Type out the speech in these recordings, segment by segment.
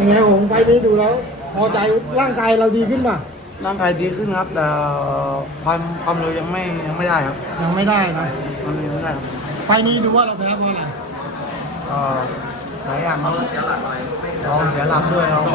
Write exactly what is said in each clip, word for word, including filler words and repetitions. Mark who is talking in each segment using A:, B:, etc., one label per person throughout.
A: ยังไงผมไฟนี้ดูแล้วพอใจร่างกายเราดีขึ้นป่ะ
B: ร่างกายดีขึ้นครับแต่ความความเร็วยังไม่ยังไม่ได้ครับ
A: ยังไม่ได้นะ
B: ความเร็วยังไม่ได้ครับ
A: ไฟนี้ดูว่าเราแพ้เพราะอะไร
B: ก็หลายอย่างครับเราเสียหลักด้วยเราก็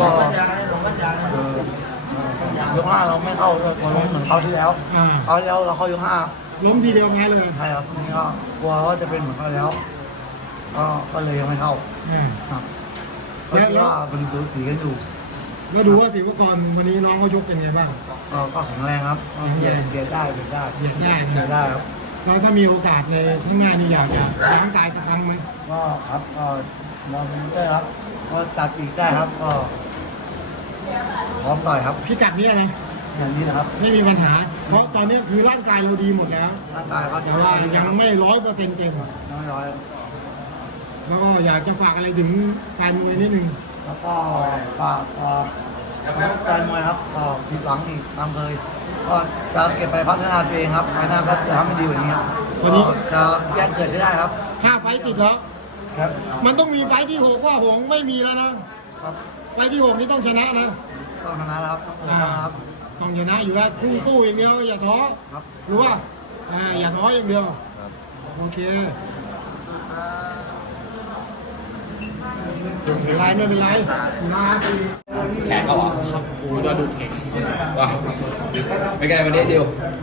B: ยกห้าเราไม่เข้าด้วยพอล้มเหมือนเข้าที่แล้วเข้าที่แล้วเราเข้ายกห้า
A: ล้มทีเดียวแพ้เลย
B: ใช่ครับนี่ก็กลัวว่าจะเป็นเหมือนเขาแล้วก็ก็เลยยังไม่เข้าครับก็คิดว่าเป็นตัวสีกันอยู่
A: ก็ดูว่าศิวกรวันนี้น้องเขาชกเป็นไงบ้าง
B: ก็แข็งแรงครับเบียดเบียดได้เบียดได้
A: เบียดได้
B: เบียดได้ครับ
A: เราถ้ามีโอกาสในข้างหน้านี่อยากจะร่างกายจะทำไหม
B: ก็ครับก็มองได้ครับก็ตัดอีกได้ครับก็พร้อมต่อยครับ
A: พิกัดนี้อะไร
B: อย่างนี้นะครับ
A: ไม่มีปัญหาเพราะตอนนี้คือร่างกายเราดีหมดแล้ว
B: ร่างกายเขา
A: แต่ว่ายังไม่ร้อยเปอร์เซ็นต์เต็ม
B: ยังไม่ร้อย
A: แล้วก็อยากจะฝากอะไรถึงแฟนมวยนิดนึง
B: แล้วก็ฝากแฟนมวยครับก็ผิดหวังอีกตามเคยก็จะเก็บไปพัฒนาตัวเองครับไปหน้าก็จะทำให้ดีกว่านี้ครับวันนี้จะแก้เกิดได้ครับ
A: ห้าไฟติดแล้ว
B: ครับ
A: มันต้องมีไฟที่หกว่าผมไม่มีแล้วนะครับไฟที่หกนี้ต้องชนะนะ
B: ต้องชนะแล้วครับต้องครับ
A: ต้องชนะอยู่แล้วสู้สู้อย่างเดียวอย่าท้อรู้ว่าอย่าท้ออย่างเดียวโอเคไม่เป็นไรไม่เป็นไรมา
C: แขนก็หรอครับโอ้ยดูแข็งว้าวไม่ไกลวันนี้เดียว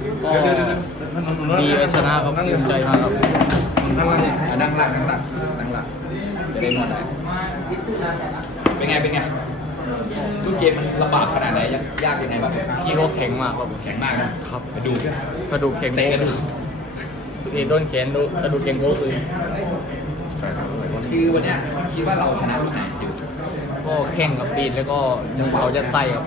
D: มีชนะครับภูมิใจมากครับ
C: นั่งหลังนั่งหลังนั่งหลังจะได้หมดได้เป็นไงเป็นไงลูกเกมมันลำบากขนาดไหนยากยังไงบ้าง
D: พี่เขาแข็งมากครับ
C: แข็งมากนะครับกระดูก
D: กระดูกแข็งเตะกันเอ็นต้นแขนกระดูกแข็งโค้งเลย
C: คือวันนี้คิดว่าเราชนะลูกไหนอยู่
D: ก็แข่งกับปีนแล้วก็จังเขาจะใส่ครับ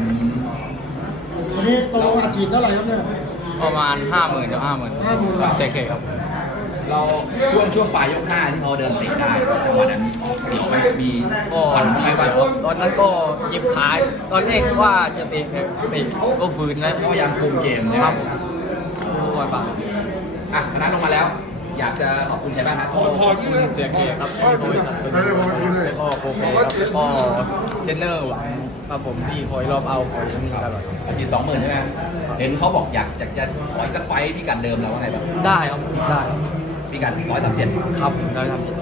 A: วันนี้ตกลงอาชีพเท่าไหร่ครับเนี่ย
D: ประมาณห้าหมื่นจะห้าหมื่น
A: ห้าหมื่น
D: ใช่เคครับ
C: เราช่วงช่วงปลายยกห้าที่เขาเดินเตะได้จังหวะนั้นเสียวไหมมี
D: ก็ไม่ไหวตอนนั้นก็หยิบขายตอนแรกว่าจะเตะเตะก็ฝืนแล้ว
C: ก็ยังคุมเกม
D: นะครับคอยบัง
C: อ่ะชนะลงมาแล้วอยากจะขอบคุณใครบ้างครับ
D: ขอบคุณเสียเกียรติครับที่คอยสนับสนุนแล้วก็โปรเฟครับแล้วก็เทรนเนอร์หวังครับผมที่คอยรอบเอาคอยตรงนี้ตลอด
C: อาชีพสองหมื่นใช่ไหมเห็นเขาบอกอยากอยากจะขอสักไฟพี่กันเดิมเราว่าไงบ้าง
D: ได้ครับได้
C: พี่กันร้อยสามเจ็ด
D: ครับร้อยสามเจ็ด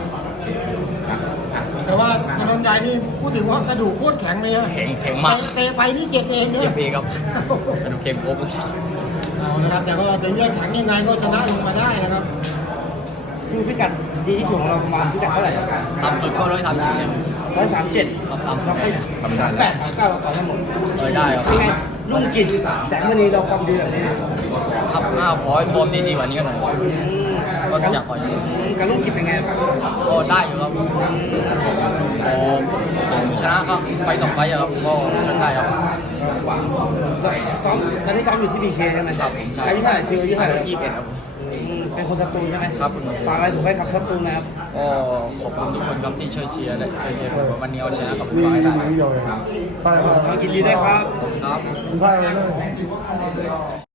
A: แต่ว่าถนนใหญ่นี่พูดถึงว่ากระดูกโคตรแข็งเลย
D: แข็งแข็งมาก
A: เตะไปนี่เจ็บเอง
D: เจ็บเองครับกระดูกแข็งโป๊ก
A: เอานะครับแต่ก็ถึงจะแข็งยังไงก็ชนะลงมาได้นะครับ
B: คือพิกัดดีที่สุดของเราประมาณพิกัดเท่าไหร่ครับ
D: ต่ำสุดก็ร้อยสามสิบเนี่ย
B: ร้อยสามเจ็ด
D: ครับต่ำสุด
B: ประมาณแปดสามเก้าเราต่อทั้งหมด
D: เลยได้ครับ
B: ยังไงรุ่งกิจแสงมณีเราความดีแบบนี้
D: ครับห้าพอยฟอร์มดีกว่านี้กันหน่อยก็อยากต่อย
B: การรุ่งกิจเป็นไงครับ
D: ก็ได้อยู่ครับโอ้ผมชนะครับไฟต่อไปครับก็ชนะได้ครับ
B: ซ้อมตอนนี้ซ้อมอยู่ที่บีเคใช่ไหม
D: ครับ
B: อายุเท่าไหร่ที่อายุเท่าไหร่
D: ยี่สิบเอ็ดครับ
B: เป็นคนสตูลใช่ไหม
D: ครับ
B: ฝากอะไรถึงไปขับสตูลนะครับ
D: ก็ขอบคุณทุกคนครับที่ช่วยเชียร์และช่วยเชียร์วันนี้เอาชนะกับฝ่ายได้
B: ไปไปยินดีด้วยครับ
D: ครับ